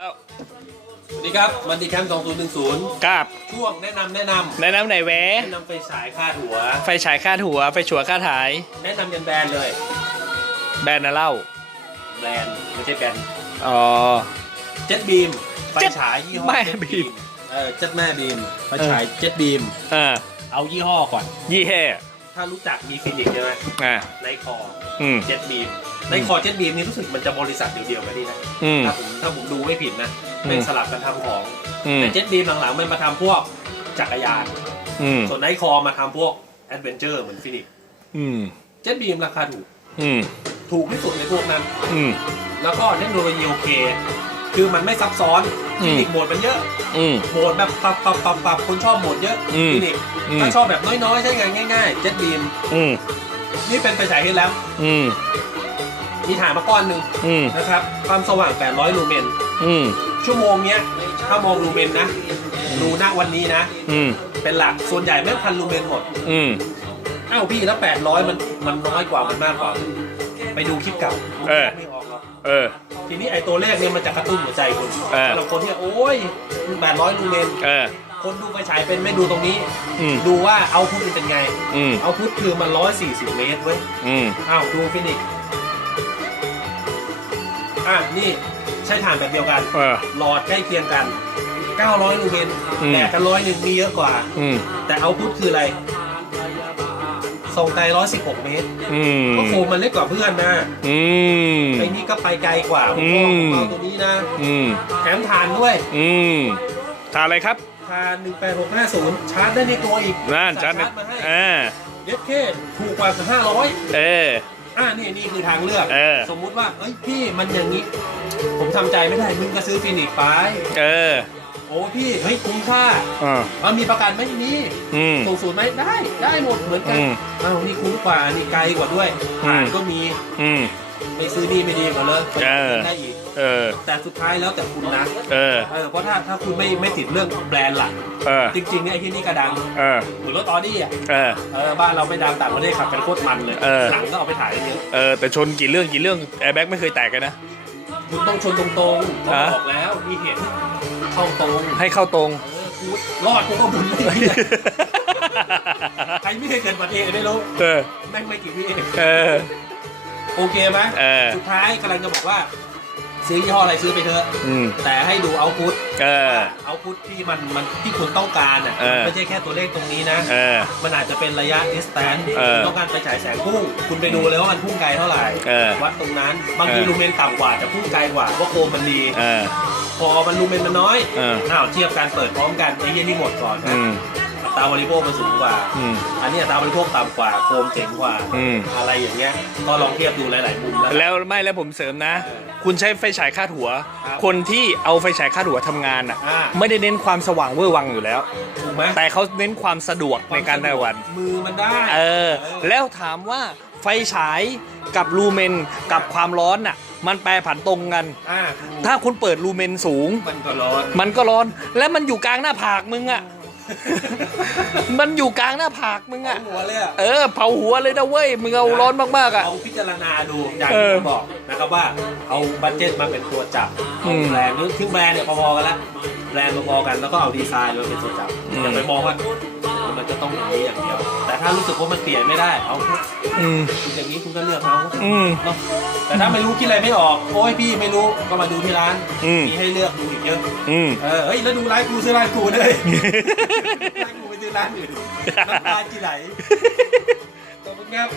แล้วสวัสดีครับ มันดีแคมป์2010กับช่วงแนะนำแนะนแนะนำไหนอยแหวำแนะนำไฟฉายคาดหัว ไฟฉายคาดหัว ไฟฉวยคาดหาย แนะนำยันแบรนด์เลย แบรนด์นะเล่าแบรนด์ไม่ใช่แบรนด์อ๋อ เจ็ตบีม ไฟ Jet ฉายยี่ห้อ แม่ Jet บีมเออเจ็ตแม่บีม ไฟฉายเจ็ตบีม อ่าเอายี่ห้อก่อน ยี่แห่ถ้ารู้จักมีฟินิกใช่ไหมอ่า ไนคออืม เจ็ตบีม ไนคอเจ็ตบีมนี่รู้สึกมันจะบริษัทเดียวๆกันนี่นะอืม ถ้าผมถ้าผมดูไม่ผิดนะเป็นอืมสลับกันทำของ อืมแต่เจ็ตบีมหลังๆมันมาทำพวกจักรยาน อืมส่วนไนคอมาทำพวกแอดเวนเจอร์เหมือนฟินิกอืมเจ็ตบีมราคาถูก อืมถูกที่สุดในพวกนั้น อืม แล้วก็เทคโนโลยีโอเค คือมันไม่ซับซ้อนอืม ฟินิกโหมดมันเยอะ อืม โหมดแบบปรับปรับปรับปรับคนชอบโหมดเยอะอืมฟินิกอืม ถ้าชอบแบบน้อยๆ ใช้งานง่ายๆ เจ็ตบีมอืมนี่เป็นไฟฉายเฮดแล้ว อืม มีฐานมาก้อนหนึ่งอืมนะครับ ความสว่าง 800 ลูเมน อืมชั่วโมงเนี้ยถ้ามองลูเมนนะดูณวันนี้นะ อืมเป็นหลักส่วนใหญ่ไม่พันลูเมนหมด อืมอ้าวพี่แล้ว 800 มันมันน้อยกว่ามันมากกว่า ไปดูคลิปเก่าเออ ไม่ออกหรอก เออ ทีนี้ไอ้ตัวเลขเนี่ยมันจะกระตุ้นหัวใจคุณเออ สำหรับคนที่โอ้ย800ลูเมน เออ คนดูไฟฉายเป็นไม่ดูตรงนี้ อืมดูว่าเอาพุทมันเป็นไง อืมเอาพุทคือมัน140เมตรเว้ย อืมอ้าวดูฟินิกซ์ อะนี่ใช้ฐานแบบเดียวกัน เออ หลอดใกล้เคียงกัน 900ลูเมนอืม แต่กันร้อยหนึ่งมีเยอะกว่า อืม แต่เอาพุทคืออะไรส่งไกล116 เมตรอืม ก็โคมมันเล็กกว่าเพื่อนนะอืม ไอ้นี่ก็ไปไกลกว่าผมบอกอืมผมเอาตัวนี้นะอืม แถมฐานด้วยอืมทานอะไรครับฐาน18650 ชาร์จได้ในตัวอีกนั่นใส่ชัดชาร์จมาให้ อ่าเย็ดเคถูกกว่า 500 เออ อ่านี่นี่คือทางเลือก เออ สมมุติว่าเอ้ยพี่มันอย่างนี้ ผมทำใจไม่ได้มึงก็ซื้อฟินิกซ์ไป เออโอ้พี่เฮ้ยคุ้มค่าอ่าเอามีประกันไหมนี่อืมส่งศูนย์ไหมได้ ได้หมดเหมือนกันอืมอ้าวนี่คุ้มกว่านี่ไกลกว่าด้วยอืม ผ่านก็มีอืม ไม่ซื้อนี่ไม่ดีกว่าเลยเออ ได้อีก เออ แต่สุดท้ายแล้วแต่คุณนะเออ เออเพราะถ้าถ้าคุณไม่ไม่ติดเรื่องแบรนด์หลักเออ จริงๆเนี่ยไอ้ที่นี่ก็ดังเออ เหมือนรถออดี้อะเออ เออบ้านเราไม่ดังต่างประเทศขับกันโคตรมันเลยเออ หนังก็เอาไปถ่ายกันเยอะเออ แต่ชนกี่เรื่องกี่เรื่องแอร์แบ็กไม่เคยแตกกันนะ คุณต้องชนตรงๆเขาฮะ บอกแล้วมีเหตุเข้าตรงให้เข้าตรง เออกูรอดกูก็บุญเลยใครไม่เคยเกิดอุบัติเหตุไม่รู้เออ แม่งไม่กี่วิเอง เออ โอเคไหมเออ สุดท้ายกำลังจะบอกว่า ซื้อยี่ห้ออะไรซื้อไปเถอะอืม แต่ให้ดูเอาพุทเออ เอาพุทที่มันมันที่คุณต้องการอะเออ ไม่ใช่แค่ตัวเลขตรงนี้นะ เออ มันอาจจะเป็นระยะ distance เออคุณต้องการไปฉายแสงพุ่ง คุณไปดูเลยว่ามันพุ่งไกลเท่าไหร่ เออวัดตรงนั้น บางทีเออ ลูเมนต่ำกว่าจะพุ่งไกลกว่าว่าโคมมันดี เออ พอมันลูเมนมันน้อยเออ อ้าวเทียบการเปิดพร้อมกันไอ้เหี้ยนี่หมดก่อนนะอืม อัตราบริโภคมันสูงกว่า อืม อันนี้อัตราบริโภคต่ำกว่าโคมเจ๋งกว่า อืม อะไรอย่างเงี้ย ก็ลองเทียบดูหลาย ๆ มุมแล้ว แล้วไม่แล้วผมเสริมนะ เออ คุณใช้ไฟฉายคาดหัว ครับคนที่เอาไฟฉายคาดหัวทำงานอะอ่า ไม่ได้เน้นความสว่างเวอร์วังอยู่แล้ว ถูกไหมแต่เขาเน้นความสะดวกในการถ่ายวัน มือมันได้เออ แล้วถามว่าไฟฉายกับลูเมนกับความร้อนน่ะ มันแปรผันตรงกัน อ่าถ้าคุณเปิดลูเมนสูง มันก็ร้อนมันก็ร้อน และมันอยู่กลางหน้าผากมึงอะ มันอยู่กลางหน้าผากมึงเอาอะหัวเลยอะเออเผาหัวเลยนะเว้ยมึงเอาร้อนมากๆอะเอาพิจารณาดูอย่างเอที่อผมบอกนะครับว่าเอาบัตเจ็ตมาเป็นตัวจับอืเอามแบรนด์นึกถึงแบรนด์เนี่ยพอๆกันละแบรนด์พอๆกันแล้วก็เอาดีไซน์มาเป็นตัวจับอืมอย่าไปมองว่า มันจะต้องอย่างนี้อย่างเดียว แต่ถ้ารู้สึกว่ามันเปลี่ยนไม่ได้เอาอืม คุณอย่างนี้คุณก็เลือกเอาอืม เนาะแต่ถ้าไม่รู้คิดอะไรไม่ออกโอ้ยพี่ไม่รู้ก็มาดูที่ร้านอืม มีให้เลือกดูอีกเยอะอืม เออเฮ้ยแล้วดูร้านกูซื้อร้านกูเลยร้านกูไปซื้อร้านอื่นน้ำตาจีไหลขอบคุณครับ